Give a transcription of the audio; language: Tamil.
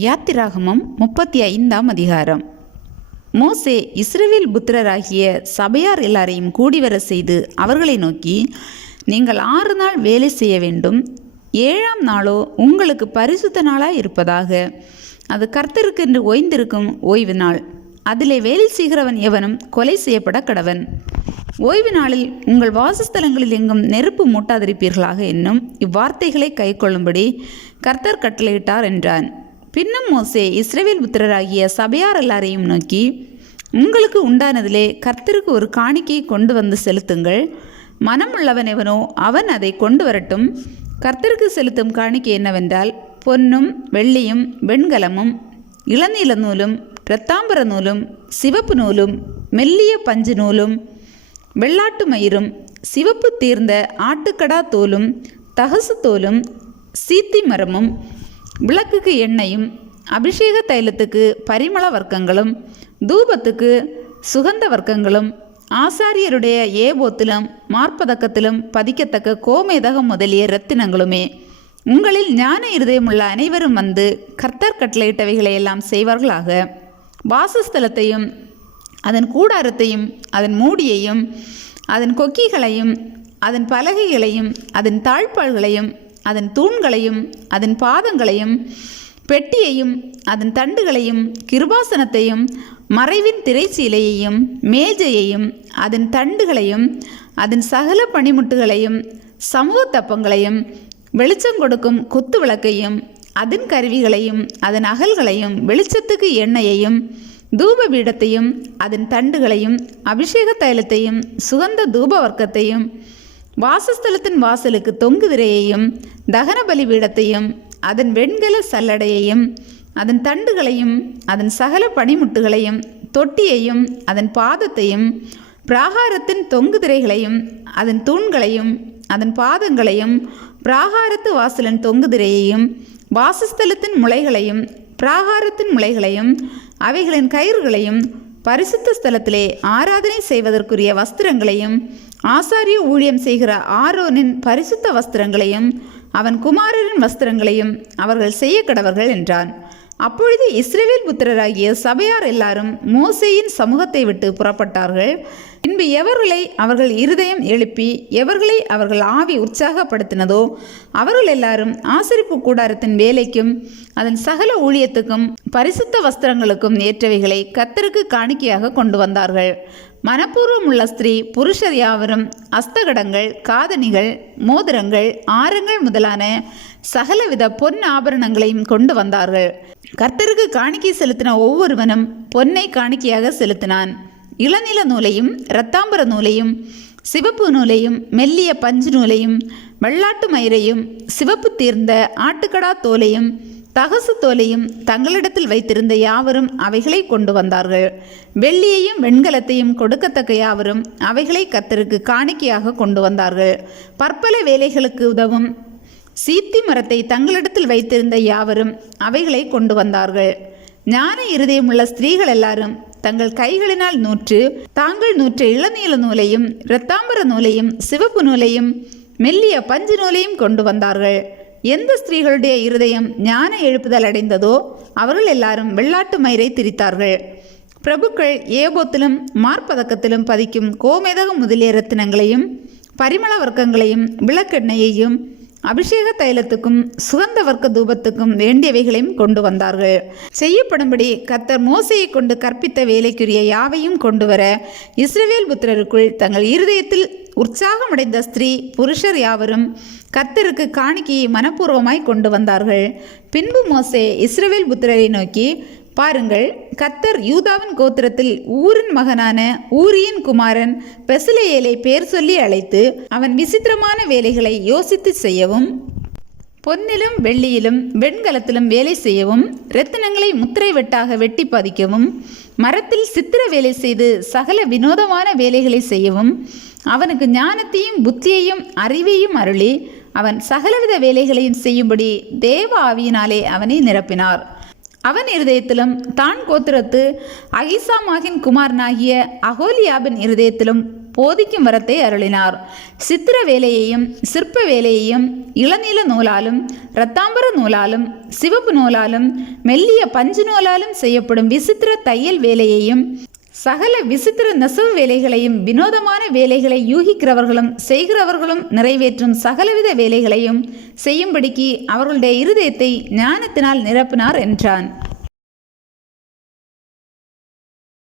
யாத்திராகமம் முப்பத்தி ஐந்தாம் அதிகாரம். மோசே இஸ்ரேவேல் புத்திரராகிய சபையார் எல்லாரையும் கூடிவர செய்து அவர்களை நோக்கி நீங்கள் ஆறு நாள் வேலை செய்ய வேண்டும். ஏழாம் நாளோ உங்களுக்கு பரிசுத்த நாளாக இருப்பதாக. அது கர்த்தருக்கு என்று ஓய்ந்திருக்கும் ஓய்வு நாள். அதிலே வேலை செய்கிறவன் எவனும் கொலை செய்யப்பட கடவன். ஓய்வு நாளில் உங்கள் வாசஸ்தலங்களில் எங்கும் நெருப்பு மூட்டாதிருப்பீர்களாக என்னும் இவ்வார்த்தைகளை கைக்கொள்ளும்படி கர்த்தர் கட்டளையிட்டார் என்றான். பின்னும் மோசே இஸ்ரேவேல் புத்திரராகிய சபையார் எல்லாரையும் நோக்கி உங்களுக்கு உண்டானதிலே கர்த்தருக்கு ஒரு காணிக்கையை கொண்டு வந்து செலுத்துங்கள். மனமுள்ளவன் எவனோ அவன் அதை கொண்டு வரட்டும். கர்த்தருக்கு செலுத்தும் காணிக்கை என்னவென்றால் பொன்னும் வெள்ளியும் வெண்கலமும் இளநீல நூலும் இரத்தாம்பர நூலும் சிவப்பு நூலும் மெல்லிய பஞ்சு நூலும் வெள்ளாட்டு மயிரும் சிவப்பு தீர்ந்த ஆட்டுக்கடா தோலும் தகசு தோலும் சீத்தி மரமும் விளக்குக்கு எண்ணெயும் அபிஷேக தைலத்துக்கு பரிமள வர்க்கங்களும் தூபத்துக்கு சுகந்த வர்க்கங்களும் ஆசாரியருடைய ஏபோத்திலும் மார்பதக்கத்திலும் பதிக்கத்தக்க கோமேதகம் முதலிய ரத்தினங்களுமே. உங்களில் ஞான இருதயமுள்ள அனைவரும் வந்து கர்த்தர் கட்டளையிட்டவைகளை எல்லாம் செய்வார்களாக. வாசஸ்தலத்தையும் அதன் கூடாரத்தையும் அதன் மூடியையும் அதன் கொக்கிகளையும் அதன் பலகைகளையும் அதன் தாழ்பாள்களையும் அதன் தூண்களையும் அதன் பாதங்களையும் பெட்டியையும் அதன் தண்டுகளையும் கிருபாசனத்தையும் மறைவின் திரைச்சீலையையும் மேஜையையும் அதன் தண்டுகளையும் அதன் சகல பணிமுட்டுகளையும் சமூக தப்பங்களையும் வெளிச்சம் கொடுக்கும் குத்து விளக்கையும் அதன் கருவிகளையும் அதன் அகல்களையும் வெளிச்சத்துக்கு எண்ணெயையும் தூப பீடத்தையும் அதன் தண்டுகளையும் அபிஷேக தைலத்தையும் சுகந்த தூப வர்க்கத்தையும் வாசஸ்தலத்தின் வாசலுக்கு தொங்கு விரையையும் தகன பீடத்தையும் அதன் வெண்கல சல்லடையையும் அதன் தண்டுகளையும் அதன் சகல பனிமுட்டுகளையும் தொட்டியையும் அதன் பாதத்தையும் பிராகாரத்தின் தொங்கு திரைகளையும் அதன் தூண்களையும் அதன் பாதங்களையும் பிராகாரத்து வாசலின் தொங்கு திரையையும் வாசஸ்தலத்தின் முளைகளையும் பிராகாரத்தின் முளைகளையும் அவைகளின் கயிறுகளையும் பரிசுத்த ஸ்தலத்திலே ஆராதனை செய்வதற்குரிய வஸ்திரங்களையும் ஆசாரிய ஊழியம் செய்கிற ஆரோனின் பரிசுத்த வஸ்திரங்களையும் அவன் குமாரரின் வஸ்திரங்களையும் அவர்கள் செய்ய கடவர்கள் என்றான். அப்பொழுது இஸ்ரேவேல் புத்திரராகிய சபையார் எல்லாரும் மோசேயின் சமூகத்தை விட்டு புறப்பட்டார்கள். பின்பு எவர்களை அவர்கள் இருதயம் எழுப்பி எவர்களை அவர்கள் ஆவி உற்சாகப்படுத்தினதோ அவர்கள் எல்லாரும் ஆசரிப்பு கூடாரத்தின் வேலைக்கும் அதன் சகல ஊழியத்துக்கும் பரிசுத்த வஸ்திரங்களுக்கும் ஏற்றவைகளை கத்தருக்கு காணிக்கையாக கொண்டு வந்தார்கள். மனப்பூர்வம் உள்ள ஸ்திரீ புருஷர் யாவரும் அஸ்தகடங்கள் காதணிகள் மோதிரங்கள் ஆரங்கள் முதலான சகலவித பொன் ஆபரணங்களையும் கொண்டு வந்தார்கள். கர்த்தருக்கு காணிக்கை செலுத்தின ஒவ்வொருவனும் பொன்னை காணிக்கையாக செலுத்தினான். இளநில நூலையும் இரத்தாம்பர நூலையும் சிவப்பு நூலையும் மெல்லிய பஞ்சு நூலையும் வெள்ளாட்டு மயிரையும் சிவப்பு தீர்ந்த ஆட்டுக்கடா தோலையும் தகசு தோலையும் தங்களிடத்தில் வைத்திருந்த யாவரும் அவைகளை கொண்டு வந்தார்கள். வெள்ளியையும் வெண்கலத்தையும் கொடுக்கத்தக்க யாவரும் அவைகளை கத்தருக்கு காணிக்கையாக கொண்டு வந்தார்கள். பற்பல வேலைகளுக்கு உதவும் சீத்தி மரத்தை தங்களிடத்தில் வைத்திருந்த யாவரும் அவைகளை கொண்டு வந்தார்கள். ஞான இருதயமுள்ள ஸ்திரீகள் எல்லாரும் தங்கள் கைகளினால் நூற்று தாங்கள் நூற்ற இளநீல நூலையும் இரத்தாம்பர நூலையும் சிவப்பு நூலையும் மெல்லிய பஞ்சு நூலையும் கொண்டு வந்தார்கள். எந்த ஸ்திரீகளுடைய இருதயம் ஞான எழுப்புதல் அடைந்ததோ அவர்கள் எல்லாரும் வெள்ளாட்டு மயிரை திரித்தார்கள். பிரபுக்கள் ஏபோத்திலும் மார்பதக்கத்திலும் பதிக்கும் கோமேதகம் முதலிய ரத்தினங்களையும் பரிமள வர்க்கங்களையும் விளக்கெண்ணெயையும் அபிஷேக தைலத்துக்கும் சுகந்த வர்க்க தூபத்துக்கும் வேண்டியவைகளையும் கொண்டு வந்தார்கள். செய்யப்படும்படி கத்தர் மோசையை கொண்டு கற்பித்த வேலைக்குரிய யாவையும் கொண்டு வர இஸ்ரவேல் புத்திரருக்குள் தங்கள் இருதயத்தில் உற்சாகமடைந்த ஸ்திரீ புருஷர் யாவரும் கத்தருக்கு காணிக்கையை மனப்பூர்வமாய் கொண்டு வந்தார்கள். பின்பு மோசே இஸ்ரவேல் புத்திரரை நோக்கி பாருங்கள் கத்தர் யூதாவின் கோத்திரத்தில் ஊரின் மகனான ஊரியின் குமாரன் பெசிலேயலை பேர் சொல்லி அழைத்து அவன் விசித்திரமான வேலைகளை யோசித்து செய்யவும் பொன்னிலும் வெள்ளியிலும் வெண்கலத்திலும் வேலை செய்யவும் ரத்தினங்களை முத்திரை வெட்டாக வெட்டி பதிக்கவும் மரத்தில் சித்திர வேலை செய்து சகல வினோதமான வேலைகளை செய்யவும் அவனுக்கு ஞானத்தையும் புத்தியையும் அறிவையும் அருளி அவன் சகலவித வேலைகளையும் செய்யும்படி தேவ ஆவியினாலே அவனை நிரப்பினார். அவன் இருதயத்திலும் தான் கோத்திரத்து அகிசாமாகின் குமாரனாகிய அகோலியாபின் இருதயத்திலும் போதிக்கும் வரத்தை அருளினார். சித்திர வேலையையும் சிற்ப வேலையையும் இளநீல நூலாலும் இரத்தாம்பர நூலாலும் சிவப்பு நூலாலும் மெல்லிய பஞ்சு நூலாலும் செய்யப்படும் விசித்திர தையல் வேலையையும் சகல விசித்திர நெசவு வேலைகளையும் வினோதமான வேலைகளை யூகிக்கிறவர்களும் செய்கிறவர்களும் நிறைவேற்றும் சகலவித வேலைகளையும் செய்யும்படிக்கு அவர்களுடைய இருதயத்தை ஞானத்தினால் நிரப்பினார் என்றான்.